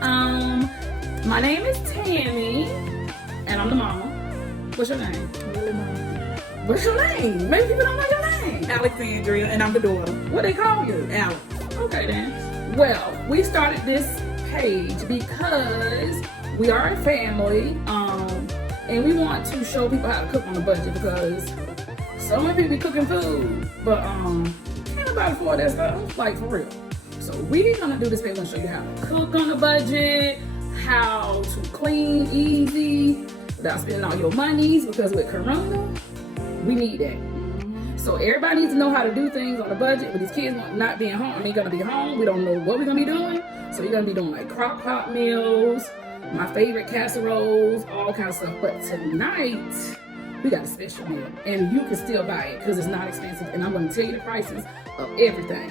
My name is Tammy, and I'm the mama. What's your name? Really mama. What's your name? Maybe people don't know your name. Alexandria, and I'm the daughter. What they call you? Alex. Okay then. Well, we started this page because we are a family, and we want to show people how to cook on a budget because so many people be cooking food, but can't nobody afford that stuff, like for real. So we're gonna do this page and show you how to cook on a budget, how to clean easy without spending all your monies, because with Corona, we need that. So everybody needs to know how to do things on a budget. With these kids not being home, they're gonna be home. We don't know what we're gonna be doing. So you're gonna be doing like crock pot meals, my favorite casseroles, all kinds of stuff. But tonight, we got a special meal. And you can still buy it because it's not expensive. And I'm gonna tell you the prices of everything.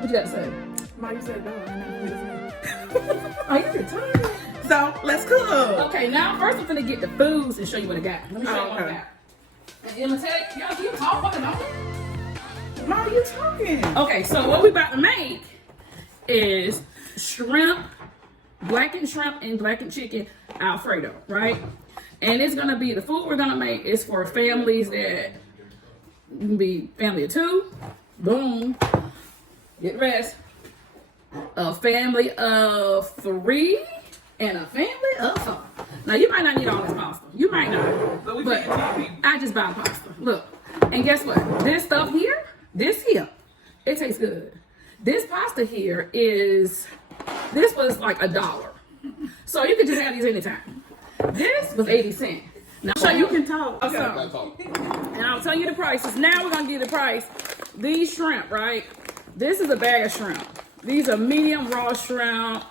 What you got to say? Ma, you said dog. Oh, you can tell me. So let's cook. Okay, now first I'm gonna get the foods and show you what I got. Let me show you what I Okay. got. And I'm gonna tell y'all keep talking about it. Ma, you talking? Okay, so what we about to make is shrimp, blackened shrimp and blackened chicken Alfredo, right? And it's gonna be, the food we're gonna make is for families that can be family of two, boom, get rest, a family of three, and a family of four. Now you might not need all this pasta. You might not. But I just buy pasta. Look. And guess what? This stuff here, it tastes good. This pasta here this was like $1. So you could just have these anytime. This was 80 cents. Now So you can talk. Okay. And I'll tell you the prices. Now we're gonna give you the price. These shrimp, right? This is a bag of shrimp. These are medium raw shrimp.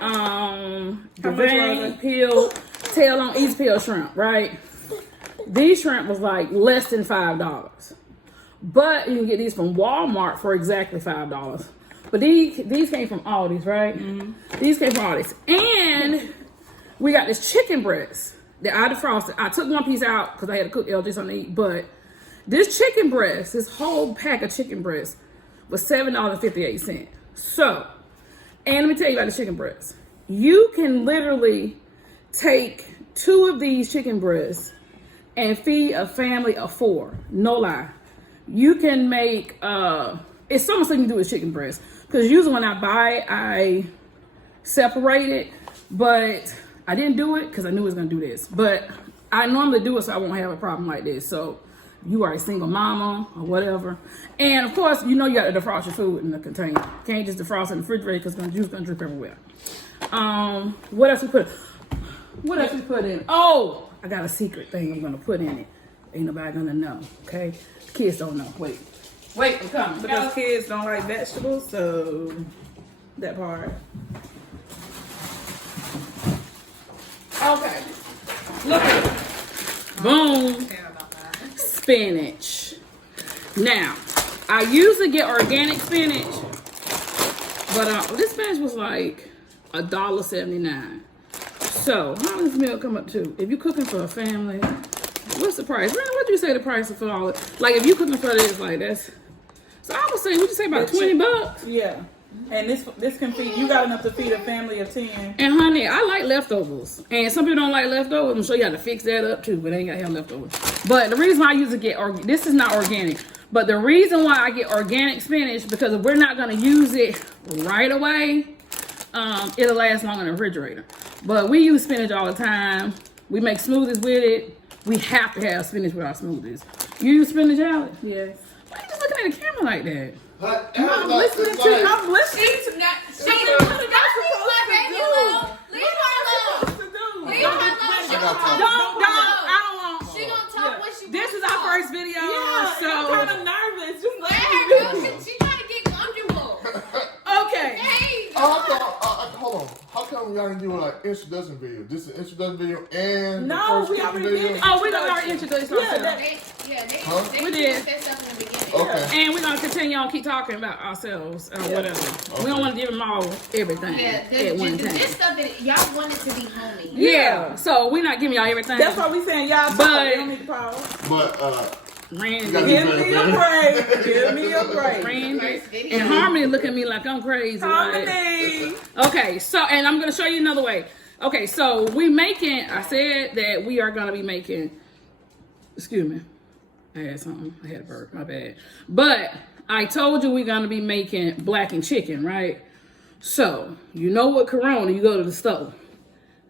The vein peeled, tail on each peel shrimp, right? These shrimp was like less than $5. But you can get these from Walmart for exactly $5. But these came from Aldi's, right? Mm-hmm. These came from Aldi's. And we got this chicken breast that I defrosted. I took one piece out because I had to cook LJ something to eat. But this chicken breast, this whole pack of chicken breast was $7.58. So, and let me tell you about the chicken breast. You can literally take 2 of these chicken breasts and feed a family of 4. No lie. You can make, it's so much you can do with chicken breast. Because usually when I buy it, I separate it. But I didn't do it because I knew it was going to do this. But I normally do it so I won't have a problem like this. So you are a single mama or whatever. And of course, you know you got to defrost your food in the container. You can't just defrost it in the refrigerator because the juice going to drip everywhere. What else we put? What else we put in? Oh, I got a secret thing I'm going to put in it. Ain't nobody going to know, okay? The kids don't know. Wait, I'm coming. Because kids don't like vegetables, so that part. Okay. Look at it. Boom. Spinach. Now, I usually get organic spinach, but this spinach was like $1.79. So, how does this meal come up to? If you're cooking for a family, what's the price? What do you say the price for all it? Like, if you're cooking for this, like that's. So I would say, would you say about $20? Yeah. And this can feed, you got enough to feed a family of 10. And honey, I like leftovers. And some people don't like leftovers. I'm gonna show you how to fix that up too, but I ain't got to have leftovers. But the reason why I usually get, this is not organic, but the reason why I get organic spinach, because if we're not gonna use it right away, it'll last long in the refrigerator. But we use spinach all the time. We make smoothies with it. We have to have spinach with our smoothies. You use spinach, Alex? Yes. Why are you just looking at the camera like that? I'm listening to you. I'm listening to you. She gonna talk when she This is our first video, so I'm kind of nervous. let her do it. She trying to get comfortable. okay. Hey, Hold on. How come y'all didn't do like introduction video? This is an introduction video and No, the first we cooking already video? did it. Oh, we done already introduced ourselves. they We did. that stuff in the beginning. Okay. And we're gonna continue on keep talking about ourselves or whatever. We don't want to give them all everything Yeah, at one time. this stuff that y'all want it to be homey. Yeah, so we're not giving y'all everything. That's why we saying y'all talk. But- We don't need to pause. But Randy. gotta Give me a break. Give me a break. Randy. First video. And Harmony look at me like I'm crazy. Like, Harmony. okay, so, and I'm gonna show you another way. Okay, so I said that we are gonna be making, excuse me, I had something, I had a burp, my bad. But I told you we're gonna be making blackened chicken, right? So, you know what Corona, you go to the store.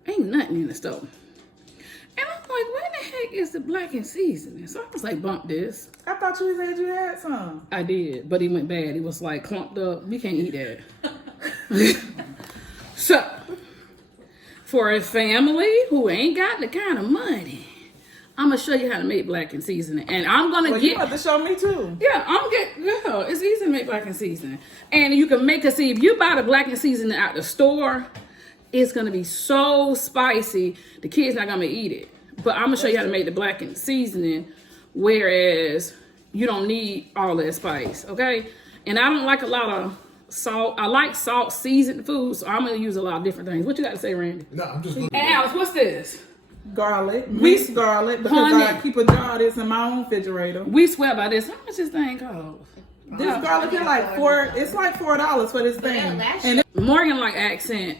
Ain't nothing in the store. And I'm like, where the heck is the blackened seasoning? So I was like, bump this. I thought you said you had some. I did, but it went bad. It was like clumped up. We can't eat that. So, for a family who ain't got the kind of money, I'm gonna show you how to make blackened seasoning, and I'm gonna Well, you have to show me too. Yeah, it's easy to make blackened seasoning, and you can make it. See, if you buy the blackened seasoning at the store, it's gonna be so spicy, the kids not gonna eat it. But I'm gonna show you how to make the blackened seasoning, whereas you don't need all that spice, okay? And I don't like a lot of salt. I like salt seasoned food, so I'm gonna use a lot of different things. What you got to say, Randy? No, I'm just looking. Hey, Alex, what's this? Garlic, mixed garlic, because Honey. I keep a jar of this in my own refrigerator. We swear by this. How much this thing cost? This garlic is like it's like $4 for this thing. last And Morgan like accent.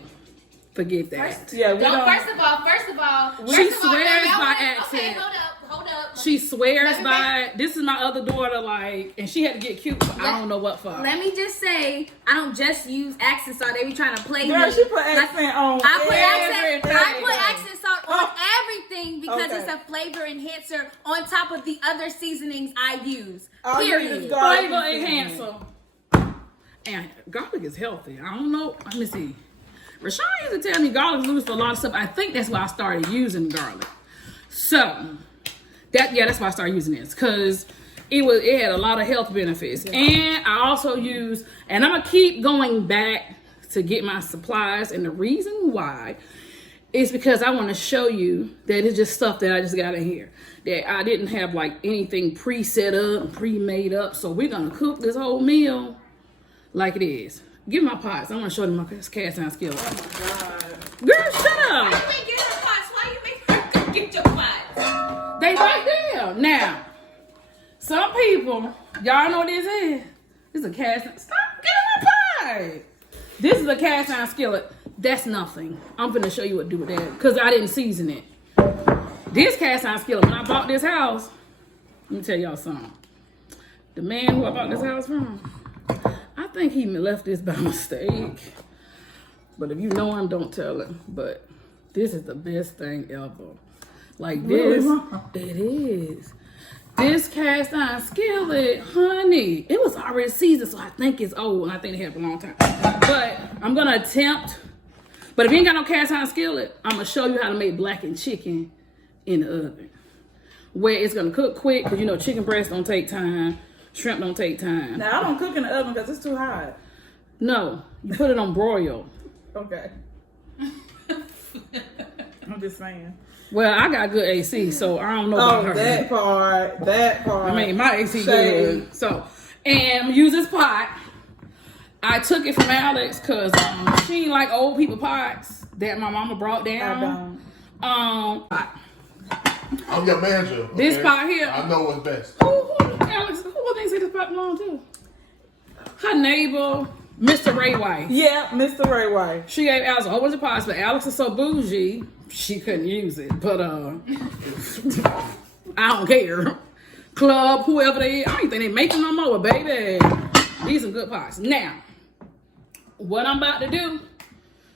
Forget that. yeah, we No, don't. first of all, She first of all, swears now y'all by wanna- accent. Okay, hold up. She swears Let me by it. This is my other daughter, like, and she had to get cute, but I don't know what for. Let me just say, I don't just use accent salt. They be trying to play Girl, me. she put accent on I everything. put accent salt on Oh. everything because Okay. it's a flavor enhancer on top of the other seasonings I use. All you need is Period. garlic Flavor and seasoning. enhancer. And garlic is healthy. I don't know. Let me see. Rashawn used to tell me garlic is used for a lot of stuff. I think that's why I started using garlic. So that's why I started using this, because it had a lot of health benefits. And I also use, and I'm gonna keep going back to get my supplies, and the reason why is because I want to show you that it's just stuff that I just got in here, that I didn't have like anything pre-set up, pre-made up. So we're gonna cook this whole meal like it is. Give me my pots. I want to show them my cast iron skillet. Girl, shut up. You ain't get her pots. Why you make her go get your pots? They right there. Now, some people, y'all know what this is. This is a cast iron. Stop getting my pie. This is a cast iron skillet. That's nothing. I'm finna show you what to do with that, because I didn't season it. This cast iron skillet, when I bought this house, let me tell y'all something. The man who I bought this house from, I think he left this by mistake. But if you know him, don't tell him. But this is the best thing ever. Like this, it is. This cast iron skillet, honey, it was already seasoned, so I think it's old, and I think it had it for a long time. But I'm gonna attempt. But if you ain't got no cast iron skillet, I'm gonna show you how to make blackened chicken in the oven, where it's gonna cook quick, because you know chicken breast don't take time, shrimp don't take time. Now, I don't cook in the oven because it's too hot. No, you put it on broil. Okay. I'm just saying. Well, I got good AC, so I don't know about Oh, her. that part. I mean, my AC Shade. good. So, and I'm gonna use this pot. I took it from Alex because she ain't like old people pots that my mama brought down. Pot. I'm your manager. Okay? This pot here. I know what's best. Alex, who thinks this pot belong to? Her neighbor, Mr. Ray White. Yeah, Mr. Ray White. She gave Alex a whole bunch of pots, but Alex is so bougie, she couldn't use it. But I don't care. Club, whoever they is, I don't think they make them no more, baby. These are good pots. Now, what I'm about to do,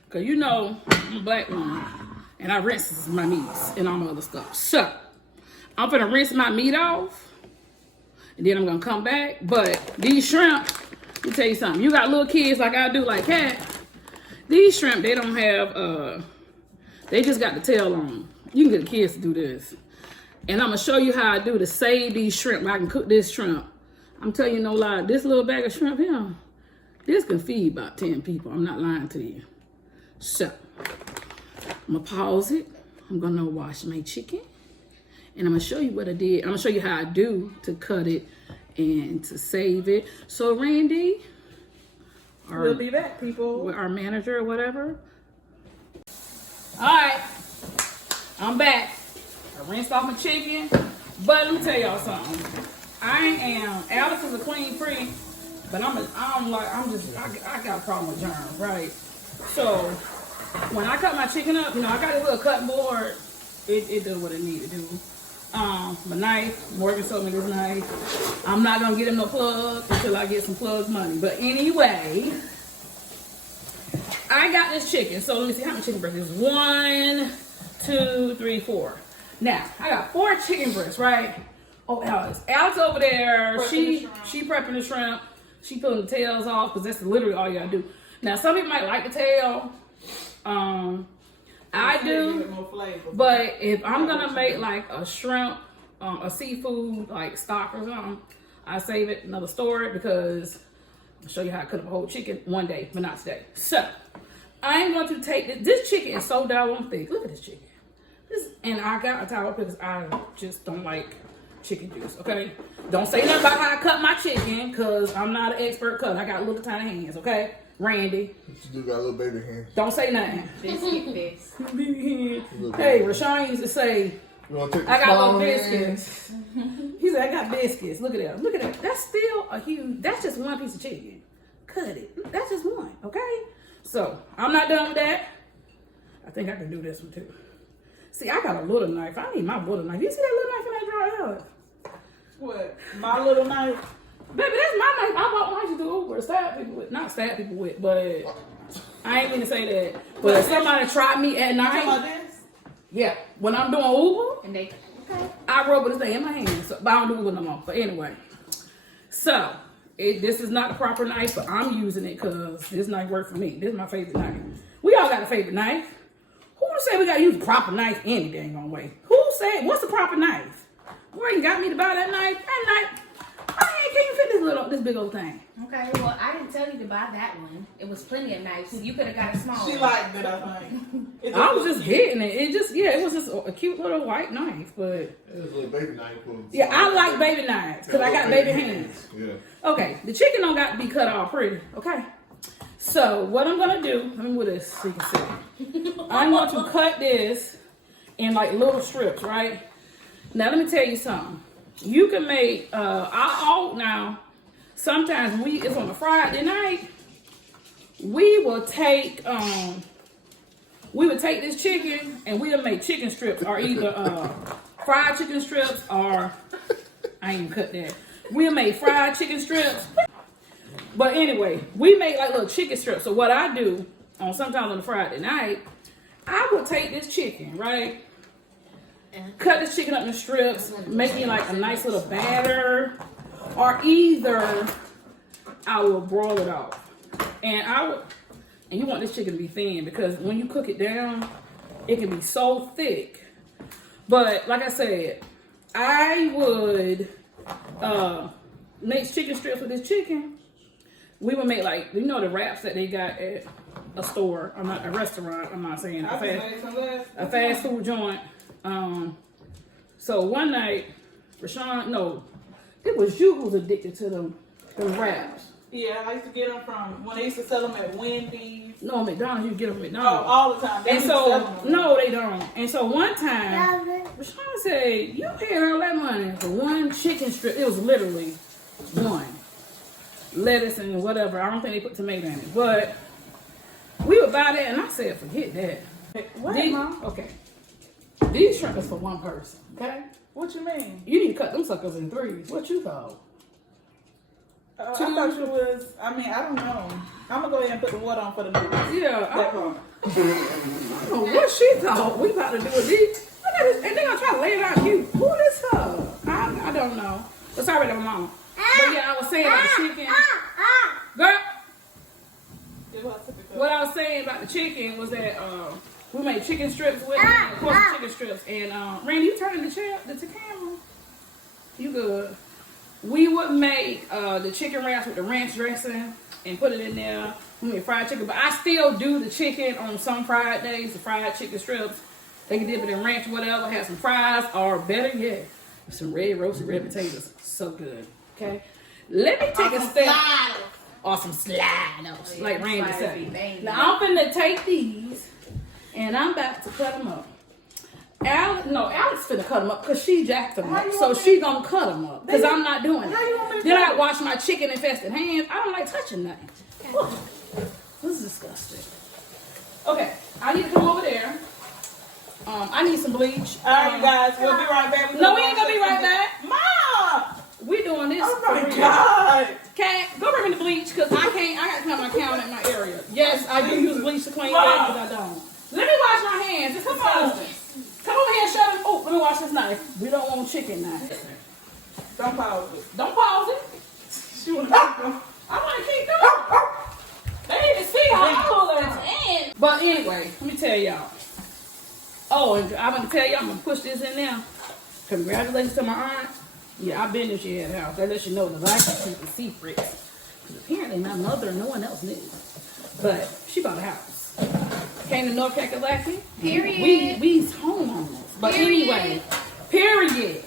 because you know I'm a black woman, and I rinse my meats and all my other stuff. So, I'm gonna rinse my meat off, and then I'm gonna come back. But these shrimp, let me tell you something. You got little kids like I do, like Kat. These shrimp, they don't have, they just got the tail on them. You can get the kids to do this. And I'm gonna show you how I do to save these shrimp. I can cook this shrimp. I'm telling you no lie, this little bag of shrimp here, this can feed about 10 people. I'm not lying to you. So, I'm gonna pause it. I'm gonna wash my chicken. And I'm gonna show you what I did. I'm gonna show you how I do to cut it and to save it. So Randy, We'll be back, people. our manager or whatever. All right, I'm back. I rinsed off my chicken, but let me tell y'all something. I am. Alex is a clean freak, but I got a problem with germs, right? So when I cut my chicken up, I got a little cutting board. It does what it need to do. My knife, Morgan sold me this knife. I'm not gonna get him no plugs until I get some plug money. But anyway, I got this chicken. So let me see how many chicken breasts. There's 1, 2, 3, 4. Now I got 4 chicken breasts, right? Oh, Alex over there. She prepping the shrimp. She pulling the tails off because that's literally all you gotta do. Now some people might like the tail. I do, but if I'm gonna make like a shrimp, a seafood like stock or something, I save it, another store it because I'll show you how I cut up a whole chicken one day, but not today. So I'm going to take this chicken is so doggone thick. Look at this chicken. And I got a towel because I just don't like chicken juice. Okay, don't say nothing about how I cut my chicken because I'm not an expert cutter. I got little tiny hands. Okay. Randy. You do got a little baby hands. Don't say nothing. Biscuit face. Hey, Rashawn used to say, I got little biscuits. He said, I got biscuits. Look at that. Look at that. That's still a huge, that's just one piece of chicken. Cut it. That's just one, okay? So, I'm not done with that. I think I can do this one too. See, I got a little knife. I need my little knife. You see that little knife in that drawer? What? My little knife? Baby, that's my knife. I bought one to do Uber. Stab people with. Not stab people with, but I ain't gonna say that. But if somebody tried me at night. You talking about this? Yeah. When I'm doing Uber, And they, okay. I rub this thing in my hand. So, but I don't do Uber no more. But anyway. So, this is not the proper knife, but I'm using it because this knife worked for me. This is my favorite knife. We all got a favorite knife. Who say we gotta use the proper knife any dang on way? Who said, what's the proper knife? Morgan got me to buy that knife. That knife. My hand can't even fit this big old thing. Okay, well, I didn't tell you to buy that one. It was plenty of knives. You could have got a small She one. liked it, I think. I was just hitting it. It was just a cute little white knife, but It was a little baby knife. yeah, I like baby knives because I got baby hands. Yeah. Okay, the chicken don't got to be cut all pretty. Okay, so what I'm gonna do? Let me move this so you can see. I'm going to cut this in like little strips, right? Now let me tell you something. You can make now. Sometimes it's on a Friday night. We would take this chicken and we'll make chicken strips or either fried chicken strips or I ain't even cut that. We'll make fried chicken strips. But anyway, we make like little chicken strips. So what I do sometimes on a Friday night, I will take this chicken, right? Cut this chicken up in strips, making like a nice little batter, or either I will broil it off. And you want this chicken to be thin because when you cook it down, it can be so thick. But like I said, I would make chicken strips with this chicken. We would make like the wraps that they got at a store. I'm not a restaurant. I'm not saying a fast food joint. So one night, Rashawn, it was you who was addicted to them wraps. Yeah, I used to get them from when they used to sell them at Wendy's. No, McDonald's, you get them at Oh, McDonald's. all the time. They And used to sell so, them. no, they don't. And so one time, Rashawn said, you paid all that money for one chicken strip. It was literally one. Lettuce and whatever. I don't think they put tomato in it. But we would buy that, and I said, forget that. What, Mom? Okay. These shrimp is for one person, okay? What you mean? You need to cut them suckers in threes. What you thought? I thought you was, I don't know. I'm going to go ahead and put the water on for the noodles. Yeah. I That don't part. know what she thought. We about to do with these. Look at this. And they're going to try to lay it out cute. Who this her? I don't know. But sorry, that mama. But yeah, I was saying about the chicken. Girl. What I was saying about the chicken was that we made chicken strips with it. Of course, chicken strips. And Randy, you turning the camera. You good. We would make the chicken wraps with the ranch dressing and put it in there. We made fried chicken. But I still do the chicken on some fried days, the fried chicken strips. They can dip it in ranch or whatever, have some fries, or better yet, some roasted red potatoes. So good. Okay? Let me take a step. Or some sliders, like Randy said. Now I'm finna take these and I'm about to cut them up. Alex finna cut them up because she jacked them up. So she gonna cut them up because I'm not doing it. Then I wash my chicken infested hands. I don't like touching nothing. This is disgusting. Okay, I need to come over there. I need some bleach. All right, you guys, we'll be right back. No, we ain't gonna be right back. Mom! We doing this. Oh my for real. God! Okay, go bring me the bleach because I got to have my account in my area. Yes, I do use bleach to clean that, but I don't. Let me wash my hands. It's disgusting. Come over here and shut it. Oh, let me wash this knife. We don't want chicken knife. Don't pause it. Don't pause it. She wanna keep going. I want to keep going. They need to see how cool it is. But anyway, let me tell y'all. Oh, and I'm going to tell y'all, I'm going to push this in there. Congratulations to my aunt. Yeah, I've been to she had house. That lets you know that I can keep the secrets. Because apparently my mother and no one else knew. But she bought a house. Came to North Kakalaki. Period. We's homeowners. But Period. anyway, period.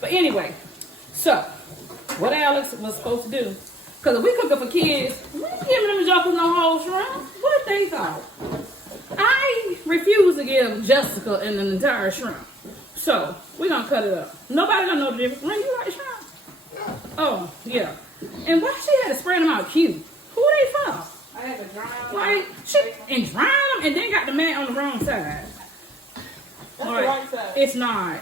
But anyway, so what Alex was supposed to do. Because if we cook up for kids, we ain't giving them jokers no whole shrimp. What if they thought? I refuse to give Jessica an entire shrimp. So, we're going to cut it up. Nobody going to know the difference. Ren, you like shrimp? Oh, yeah. And why she had to spread them out cute? Who they for? I had to drown. Like, and drown them and then got the man on the wrong side. That's All the right side. It's not.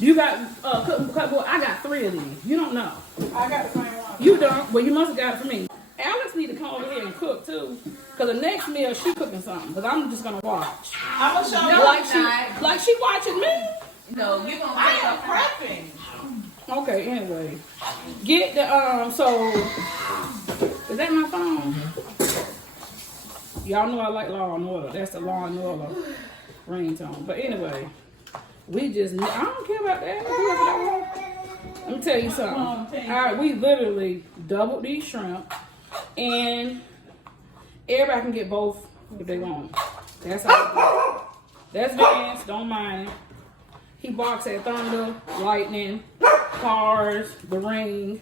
You got, cut boy, I got 3 of these. You don't know. I got the same one. You don't. Well, you must have got it from me. Alex need to come over here and cook, too. Because the next meal, she cooking something. Because I'm just going to watch. I'm going to show you. No, Like she watching me. No, you're gonna I wake am up. prepping. Okay, anyway. Get the, so, is that my phone? Y'all know I like Law and Order. That's the Law and Order ringtone. But anyway, I don't care about that. Let me tell you something. All right, we literally doubled these shrimp. And everybody can get both if they want. That's how it goes. That's Vance, don't mind. He barks at thunder, lightning, cars, the rain,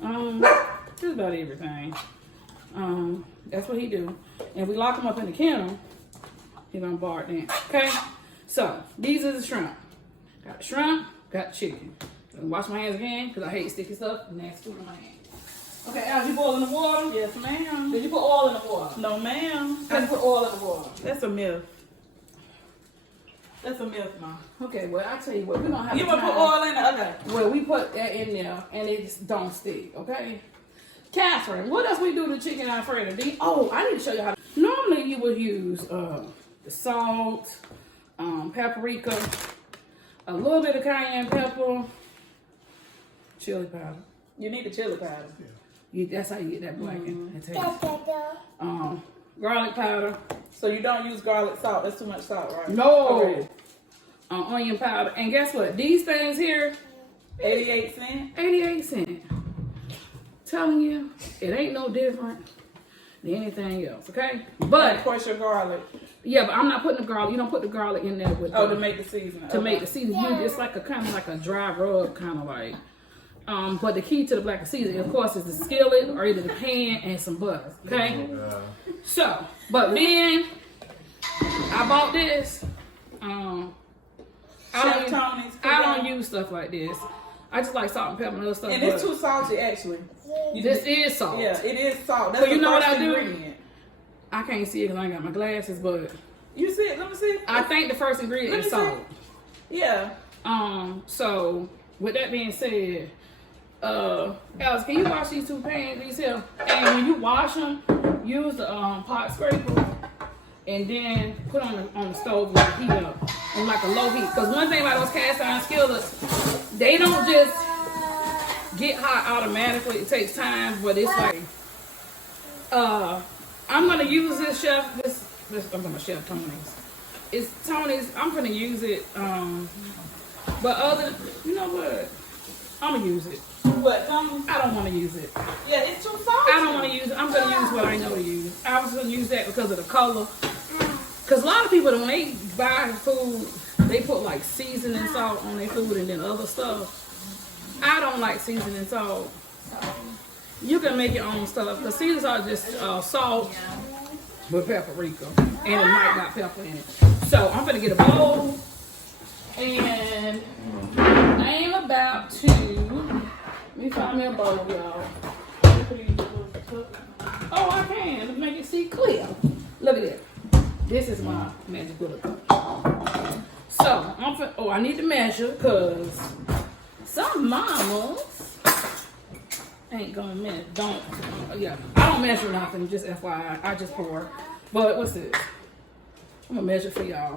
just about everything. That's what he do. And if we lock him up in the kennel, he gonna bark then. Okay? So, these are the shrimp. Got the shrimp, got the chicken. I'm gonna wash my hands again, because I hate sticky stuff, and that's food in my hand. Okay, Al, you boiling the water? Yes, ma'am. Did you put oil in the water? No, ma'am. How you put oil in the water? That's a myth. That's a myth, Mom. Okay, well, I tell you what, we're gonna have You a want to put time. oil in it? Okay. Well, we put that in there and it just don't stick, okay? Catherine, what else we do to chicken Alfredo? I need to show you how. Normally you would use the salt, paprika, a little bit of cayenne pepper, chili powder. You need the chili powder. That's how you get that blackened. Garlic powder. So you don't use garlic salt. That's too much salt, right? No. Okay. Onion powder. And guess what? These things here, 88 cents. 88 cents. Telling you, it ain't no different than anything else, okay? Of But, course, your garlic. yeah, but I'm not putting the garlic. You don't put the garlic in there with To make the seasoning. to make the seasoning. It's like a kind of like a dry rub, kind of like. But the key to the black seasoning, of course, is the skillet or either the pan and some butter, okay? So, but then I bought this. Chef Tony's. I don't use stuff like this. I just like salt and pepper and other stuff. And it's too salty, actually. This is salt. Yeah, it is salt. That's So you the know what first I do? ingredient. I can't see it because I ain't got my glasses, but You see it? Let me see. I think the first ingredient Let is me see. salt. Yeah. So with that being said, Alice, can you wash these 2 pans, these here? And when you wash them, use the pot scraper and then put on the stove with the heat up on like a low heat. Because one thing about those cast iron skillets, they don't just get hot automatically. It takes time, but it's like, I'm gonna use this chef. I'm gonna Chef Tony's. It's Tony's. I'm gonna use it. But you know what? I'm gonna use it. What? Tony's? I don't want to use it. Yeah, it's too salty. I don't want to use it. I'm gonna use what I know to use. I was gonna use that because of the color. Cause a lot of people, when they buy food, they put like seasoning salt on their food and then other stuff. I don't like seasoning salt. You can make your own stuff. The seasonings are just salt with paprika, and it might got pepper in it. So I'm gonna get a bowl, And I am about to, let me find me a bowl, y'all. Oh, I can, to make it see clear. Look at that. This is my magic bullet cup. So, I need to measure, because some mamas ain't gonna measure, I don't measure nothing, just FYI, I just pour. But what's this? I'm gonna measure for y'all,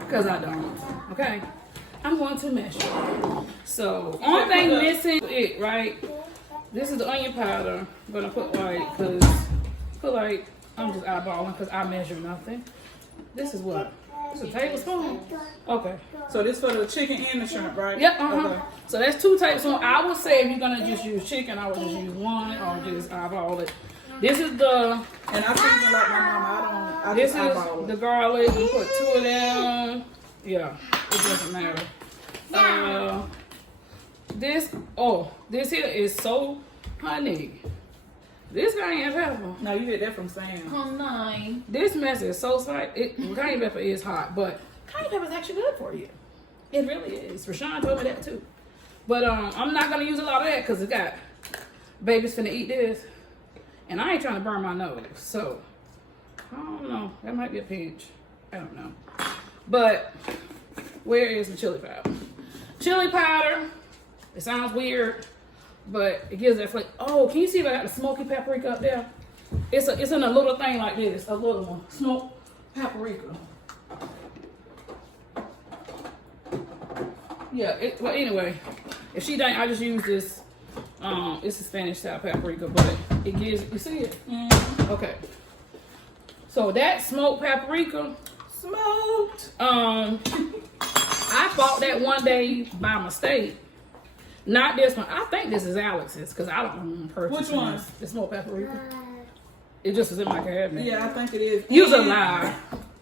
because I don't, okay? I'm going to measure. So, only thing missing is it, right? This is the onion powder. I'm gonna put I'm just eyeballing because I measure nothing. This is what? This is a tablespoon? Okay. So this for the chicken and the shrimp, right? Yep, Okay. So that's 2 tablespoons. I would say if you're gonna just use chicken, I would just use 1 or just eyeball it. This is the, And I season like my mama. I this just eyeball is it. the garlic. You put 2 of them. Yeah, it doesn't matter. This here is so honey. This cayenne pepper. No, you get that from Sam. Oh, 9. This mess is so slight. Cayenne pepper is hot, but cayenne pepper is actually good for you. It really is. Rashawn told me that too. But I'm not gonna use a lot of that because it got babies finna eat this, and I ain't trying to burn my nose. So I don't know. That might be a pinch. I don't know. But where is the chili powder? Chili powder. It sounds weird, but it gives that flavor. Oh, can you see if I got the smoky paprika up there? It's in a little thing like this, a little one. Smoked paprika. Yeah, well anyway, if she done, I just use this, it's a Spanish style paprika, but it gives, you see it? Okay. So that smoked paprika, Smoked. I bought that one day by mistake. Not this one. I think this is Alex's because I don't remember purchasing Which one? this. The smoked paprika. It just was in my cabinet. Yeah, I think it is. You's a liar.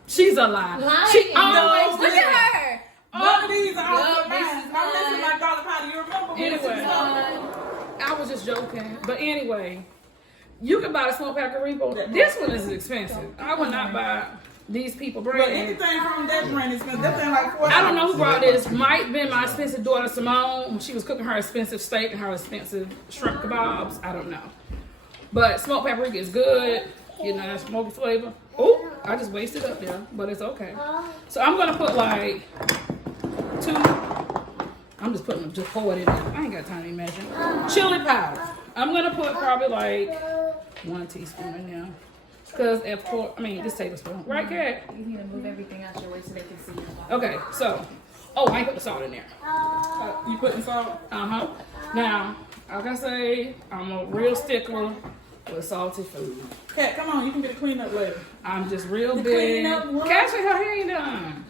She's a liar. Lying. She No, always look do at that. her. Both of these are also Yup, mine. this is I'm missing mine. my garlic powder. You remember? Anyway. I was just joking. But anyway, you can buy the smoked paprika. This one is expensive. I would not buy these people But brand. anything from that brand is expensive. That thing like $4. I don't know who brought this. Might have been my expensive daughter Simone when she was cooking her expensive steak and her expensive shrimp kebabs. I don't know. But smoked paprika is good. Getting that smoky flavor. Oh, I just wasted up there, but it's okay. So I'm gonna put like 2. I'm just pour it in there. I ain't got time to measure. Chili powder. I'm gonna put probably like 1 teaspoon in there. Because this tablespoon. Right, Kat? You need to move everything out your way so they can see you. Okay, so, I ain't put the salt in there. You putting salt? Uh-huh. Now, like I say, I'm a real stickler with salty food. Kat, come on. You can get a clean up later. I'm just real The big. cleaning up one? Catch her hair ain't done.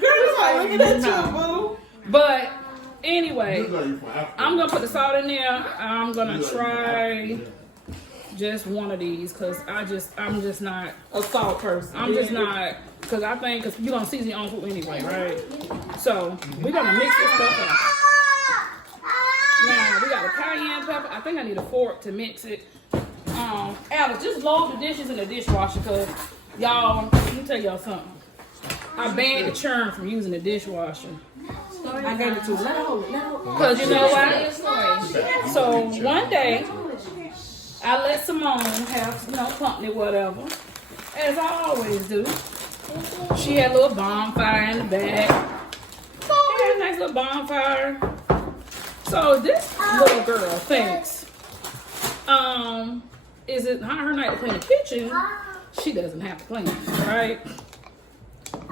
Girl, it's like, look at that, boo. But, anyway, Look like you from Africa. I'm going to put the salt in there. I'm going to try just one of these because I'm just not A salt person. I'm just not, because I think, because you're going to season your own food anyway, right? So, we're going to mix this stuff up. Now, we got a cayenne pepper. I think I need a fork to mix it. Alex, just load the dishes in the dishwasher because, y'all, let me tell y'all something. I banned the churn from using the dishwasher. I gave it to her. Let her hold it. Let her hold it. Because you know Tell your what? story. So, one day, I let Simone have, company, whatever, as I always do. She had a little bonfire in the back. She had a nice little bonfire. So this little girl thinks, is it not her night to clean the kitchen? She doesn't have to clean it, right?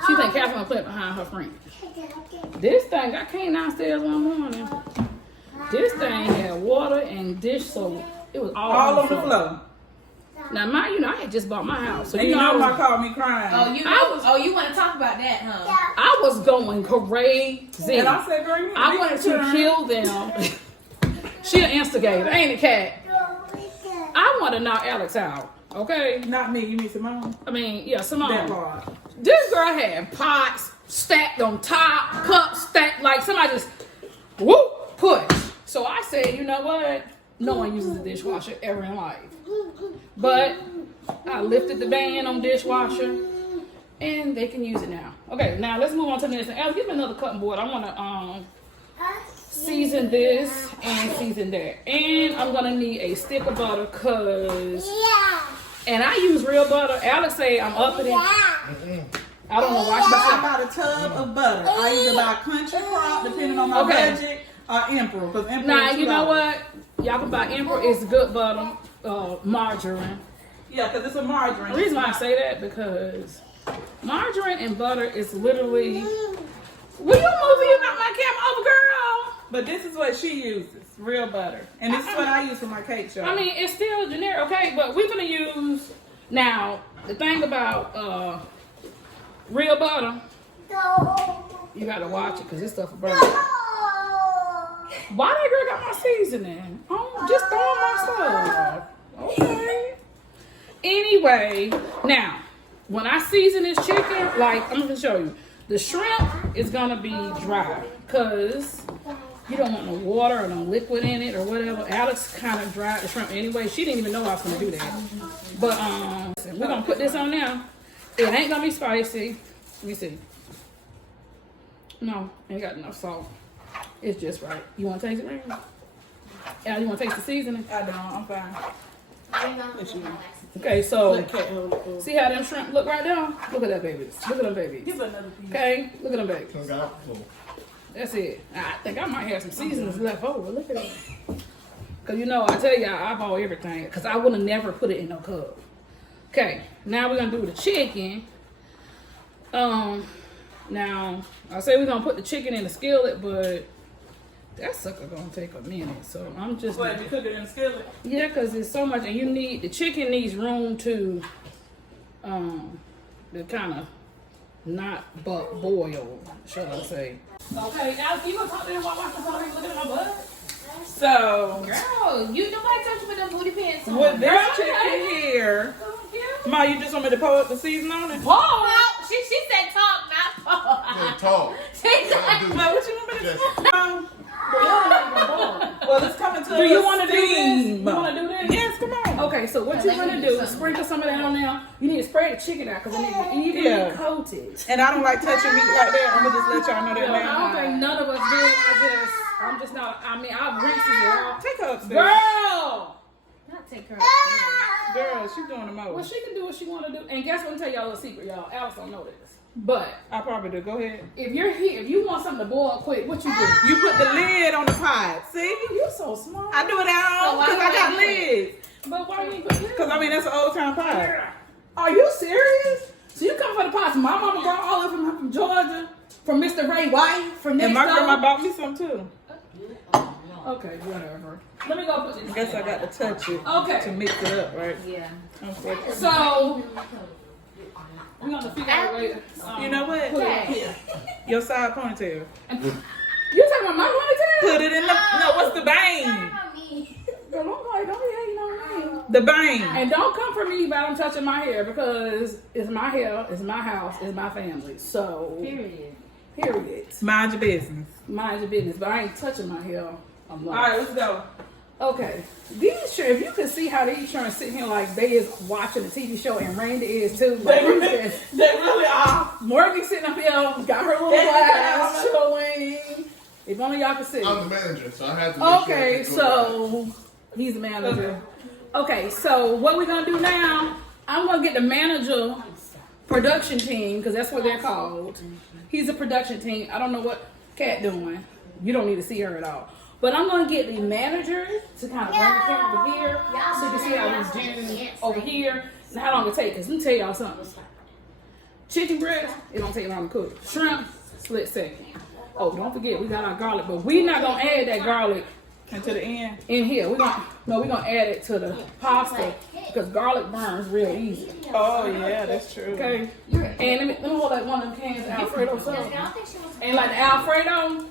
She think Catherine will play it behind her friend. This thing, I came downstairs one morning. This thing had water and dish soap. It was all on the floor. Now, mind you, I had just bought my house. So, And you know my called me crying. You want to talk about that, huh? I was going crazy. And I said, girl, you need I to wanted make to sure. kill them. She an instigator, ain't it, Kat? I want to knock Alex out, okay? Not me, you mean Simone? I mean, yeah, That Simone. part. This girl had pots stacked on top, cups stacked, like somebody just, whoop, push. So I said, you know what? No one uses a dishwasher ever in life. But I lifted the ban on dishwasher. and they can use it now. Okay, now let's move on to the next thing. Alex, give me another cutting board. I want to season this and season that, and I'm gonna need a stick of butter, cause and I use real butter. Alex say I'm upping it. I don't know why. I bought a tub of butter. I either buy Country Crop, depending on my budget, or Emperor. Cause Emperor Nah, is you know $2. what? Y'all can buy Emperor. It's good butter, margarine. Yeah, because it's a margarine. The reason why I say that because margarine and butter is literally. Will you move? You knock my camera over, girl. But this is what she uses, real butter. And this is what I use for my cake show. I mean, it's still generic, okay? But we're gonna use now. The thing about real butter, you gotta watch it because this stuff will burn. Why that girl got my seasoning? Oh, just throwing my stuff. Okay. Anyway, now when I season this chicken, like I'm gonna show you, the shrimp is gonna be dry because you don't want no water or no liquid in it or whatever. Alex kind of dried the shrimp anyway. She didn't even know I was gonna do that. But we're gonna put this on now. It ain't gonna be spicy. Let me see. No, ain't got enough salt. It's just right. You wanna taste it, Ray? Yeah, you wanna taste the seasoning? I don't, I'm fine. Okay, so Let Kat hold it. see how them shrimp look right there? Look at that, babies. Look at them babies. Give her another piece. Okay, look at them babies. Turn out. Oh. That's it. I think I might have some seasonings left over. Look at that. Cause you know, I tell you, I bought everything. Cause I would have never put it in no cup. Okay, now we're gonna do the chicken. Now I say we're gonna put the chicken in the skillet, but that sucker gonna take a minute. So I'm just What, you cook it in the skillet? yeah, cause it's so much, and you need the chicken needs room to kind of not boil, shall I say? Okay, Alex, you gonna talk to him while watching something looking at my butt? So, Girl, you nobody touch with them booty pants on. with this Girl, chicken okay. here, Ma, you just want me to pour up the season on it? Paul! She said talk, not talk. Yeah, talk. She said, I do. Ma, what you want me to Yes. do? Well, it's coming to Do you want want to do this? You want to do this? Yes, come on. Okay, so what you're gonna do is sprinkle some of that on there. You need to spray the chicken out because it needs to be evenly Yeah. coated. And I don't like touching meat like that. I'm gonna just let y'all know that I now. don't think none of us do. I'm just not. I mean, I've rinsed it all. Take her upstairs. Girl! Not take her upstairs. Girl, she's doing the Well, most. she can do what she want to do. And guess what? I'm tell y'all a little secret, y'all. Alex don't know this. But I probably do. Go ahead. if you're here, if you want something to boil quick, what you do? You put the lid on the pot. See? You're so smart. I do it out So why because I got would I do lids. But why you put Because I mean, that's an old time pot. Are you serious? So you come for the pots? My mama brought all of them from Georgia, from Mr. Ray White, from next And my grandma door. bought me some too. Okay, whatever. Let me go put this. I guess I got to touch it Okay. to mix it up, right? Yeah. Unfortunately. So we're gonna figure out a way. You know what? Put it up here. Your side ponytail. You talking about my ponytail? Put it in the. No, what's the bang? Girl, don't be hating on me. The bang. And don't come for me about I'm touching my hair because it's my hair, it's my house, it's my family. So Period. period. Mind your business. Mind your business, but I ain't touching my hair. I'm All like, right, let's go. okay. These shrimp, if you could see how these shrimp sitting here like they is watching a TV show and Randy is too. Like, They really are. Morgan sitting up here, got her little glass showing. If only y'all could see. I'm the manager, so I have to make Okay, sure so he's the manager. Okay, so what we're gonna do now, I'm gonna get the manager production team, because that's what they're called. He's a production team. I don't know what Kat doing. You don't need to see her at all. But I'm gonna get the manager to kind of bring the camera over here so you can see how we do over here and how long it takes. Because let me tell y'all something. Chicken breast, it don't take long to cook. Shrimp, split second. Oh, don't forget, we got our garlic, but we're not gonna add that garlic Until the end. in here. We're gonna add it to the pasta because garlic burns real easy. Oh yeah, that's true. Okay. And let me hold like one of them cans of Alfredo sauce. And like the Alfredo,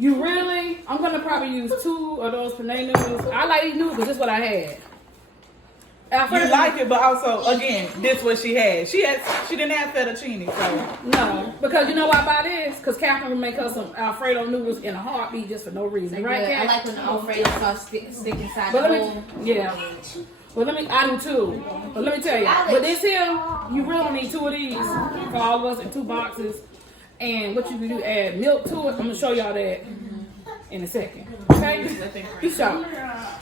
I'm gonna probably use 2 of those penne noodles. I like these noodles because this is what I had. Alfredo, You like it, but also again, this what she had. She didn't have fettuccine, so No, because you know why I buy this? Because Catherine will make her some Alfredo noodles in a heartbeat just for no reason, right, I Kat? like when the Alfredo sauce stick inside But the let bowl. me, yeah. Well, I do too. But let me tell you, but this here, you really don't need 2 of these for all of us in 2 boxes. And what you can do, add milk to it. I'm gonna show y'all that in a second. Okay? Peace out.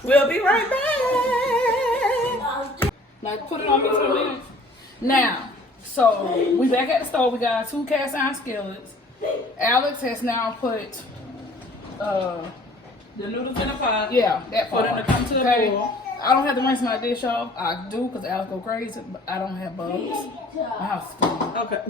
We'll be right back. Now put it on me for a minute. Now, so we back at the stove. We got 2 cast iron skillets. Alex has now put The noodles in the pot. yeah, that For part. them to come to the Okay? boil. I don't have to rinse my dish off. I do because Alex go crazy, but I don't have bugs. My house is clean. Okay.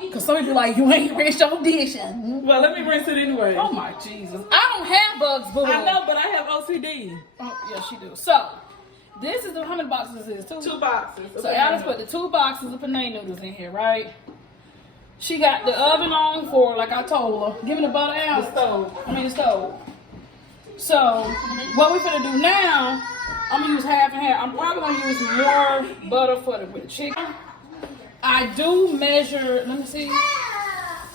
Because some people like, you ain't rinsed your dish. Well, let me rinse it anyway. Oh my Jesus. I don't have bugs, boo. I know, but I have OCD. Oh, yeah, she do. So, this is how many boxes is this? 2? 2 boxes. So Alice put the 2 boxes of Panay noodles in here, right? She got the oven on for, like I told her, give me the butter out. The stove. So, what we finna do now, I'm gonna use half and half. I'm probably gonna use more butter for the chicken. I do measure, let me see.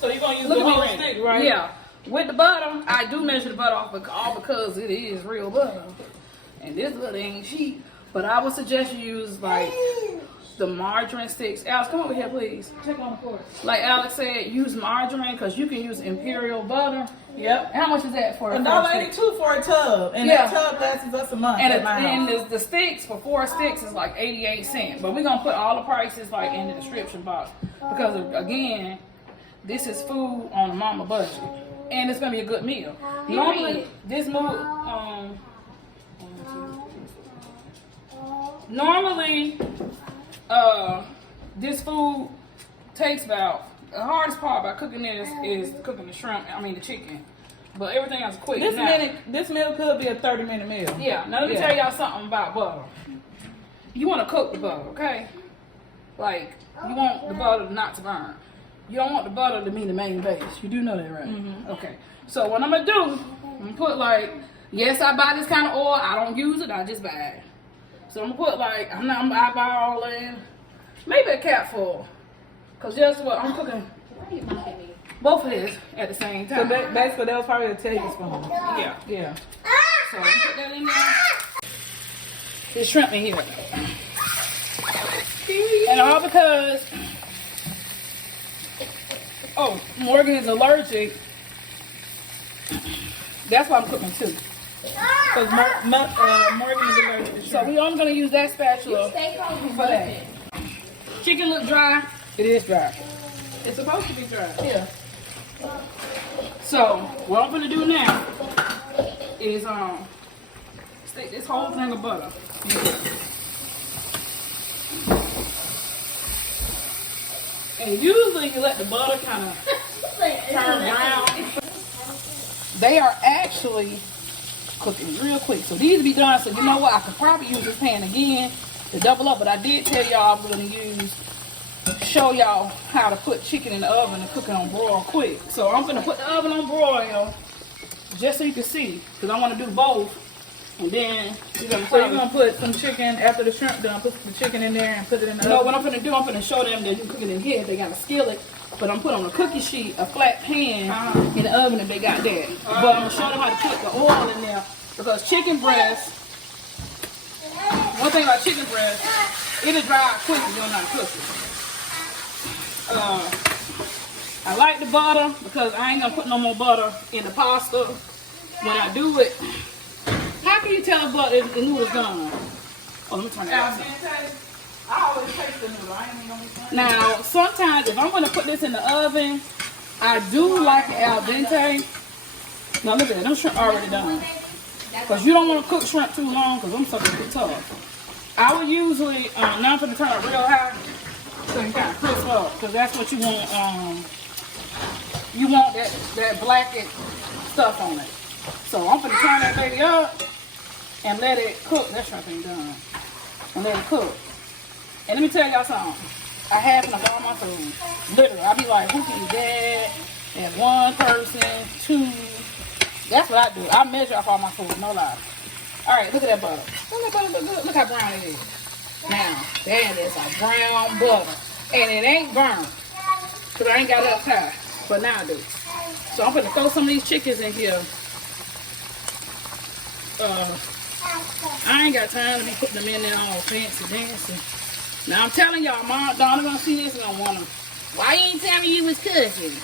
So you're gonna use Look the at whole me. stick, right? Yeah. With the butter, I do measure the butter off all because it is real butter. And this butter ain't cheap. But I would suggest you use like the margarine sticks. Alex, come over here, please. Check on the floor. Like Alex said, use margarine because you can use imperial butter. Yep. How much is that for? $1.82 for a tub, and Yeah. that tub lasts us a month. And, at my house. the sticks for 4 sticks is like 88 cents. But we're gonna put all the prices like in the description box because again, this is food on a mama budget, and it's gonna be a good meal. Normally, this this food takes about, the hardest part about cooking this is cooking the shrimp. I mean the chicken, but everything else is quick. This meal could be a 30-minute meal. Yeah, now let me tell y'all something about butter. You want to cook the butter, okay? Like, you want the butter not to burn. You don't want the butter to be the main base. You do know that, right? Mm-hmm. Okay. So what I'm going to do, I'm going to put like, yes, I buy this kind of oil. I don't use it. I just buy it. So I'm going to put like, I buy all in, maybe a capful. Because just what I'm cooking, both of this at the same So time. basically, that was probably a tablespoon. Yeah. Yeah. So I'm put that in there. This shrimp in here. And all because, Morgan is allergic. That's why I'm cooking too. Because Morgan is allergic to So shrimp. we only gonna use that spatula Stay cold for that. Chicken look dry. It is dry. It's supposed to be dry. Yeah. So what I'm gonna do now is stick this whole thing of butter in here. And usually you let the butter kind of turn brown. They are actually cooking real quick. So these be done. So you know what? I could probably use this pan again to double up. But I did tell y'all I'm going to show y'all how to put chicken in the oven and cook it on broil quick. So I'm going to put the oven on broil just so you can see. Because I want to do both. And then So you're going to put some chicken, after the shrimp done, put the chicken in there and put it in the no, oven. what I'm gonna do, I'm gonna show them that you cook it in here. They got a skillet, but I'm putting on a cookie sheet, a flat pan in the oven, and they got that. But I'm gonna show them how to put the oil in there because chicken breast. One thing about chicken breast, it'll dry out quick if you're not cooking. I like the butter because I ain't gonna put no more butter in the pasta when I do it. How can you tell if the noodle's done? Oh, let me turn it off. I always taste the noodle. I ain't even gonna be funny. Now, sometimes if I'm going to put this in the oven, I do like it al dente. Now, look at that. Them shrimp already done. Because you don't want to cook shrimp too long because them suckers get tough. I would usually, now I'm going to turn it real high so you kind of crisp up because that's what you want. You want that blackened stuff on it. So I'm going to turn that baby up and let it cook. That shrimp ain't done. And let it cook. And let me tell y'all something. I have enough all my food. Literally, I be like, who can eat that? And 1 person, 2. That's what I do. I measure off all my food, no lie. All right, look at that butter. Look at that butter, look, look how brown it is. Now, that is a brown butter. And it ain't burnt. Because I ain't got it up high. But now I do. So I'm going to throw some of these chickens in here. I ain't got time to be putting them in there all fancy dancing. Now I'm telling y'all, Mom, Donna gonna see this and gonna want them. Why you ain't tell me you was cussing?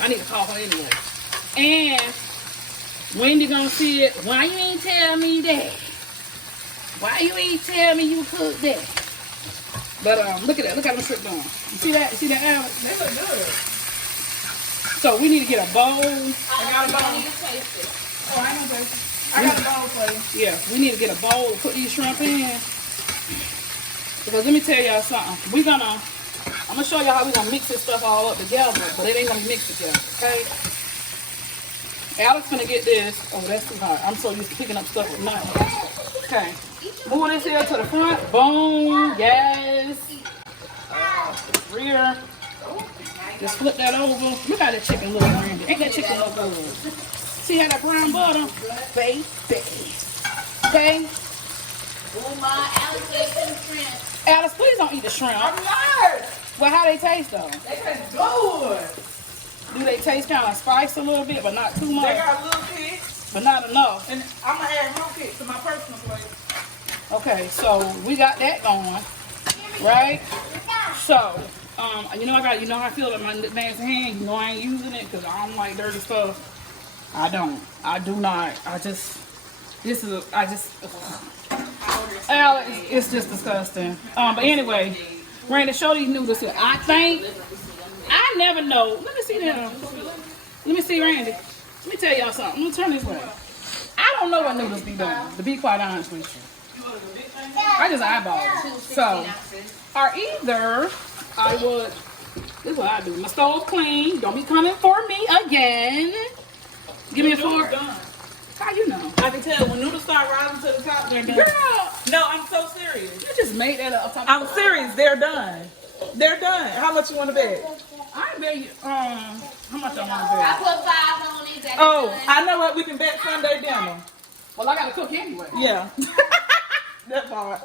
I need to call her anyway. And Wendy gonna see it. Why you ain't tell me that? Why you ain't tell me you cooked that? But look at that. Look how them shrimp going. You see that? You see that, Alex? They look good. So we need to get a bowl. I got a bowl. Oh, I know, baby. I got a bowl for you. Yeah, we need to get a bowl to put these shrimp in. Because let me tell y'all something. I'm gonna show y'all how we gonna mix this stuff all up together, but it ain't gonna be mixed together, okay? Alex gonna get this. Oh, that's too hard. I'm so used to picking up stuff with knives. Okay. Move this here to the front. Boom. Yes. Rear. Just flip that over. Look how that chicken look, Randy. Ain't that chicken look good? See how that brown butter? Baby. Okay? Oh my, Alex, shrimp. Alice, please don't eat the shrimp. I'm not. Well, how they taste though? They taste good. Do they taste kind of spice a little bit, but not too They much? got a little kick. But not enough. And I'm going to add real kick to my personal plate. Okay, so we got that going, right? So, you know how I feel about my nasty hand. You know I ain't using it because I don't like dirty stuff. I do not. Alex, it's just disgusting. But anyway, Randy, show these noodles here. I never know. Let me see them. Let me see, Randy. Let me tell y'all something. Let me turn this way. I don't know what noodles be doing, to be quite honest with you. I just eyeball it. So, or either I would, this is what I do. My stove's clean. Don't be coming for me again. Give me a fork. How you know? I can tell when noodles start rising to the top, they're done. Girl, No, I'm so serious. you just made that up. I'm serious. They're done. They're done. How much you want to bet? I bet you, how much I want to I bet? put 5 on it. That's Oh, done. I know what we can bet Sunday dinner. Well, I got to cook anyway. Yeah. That part.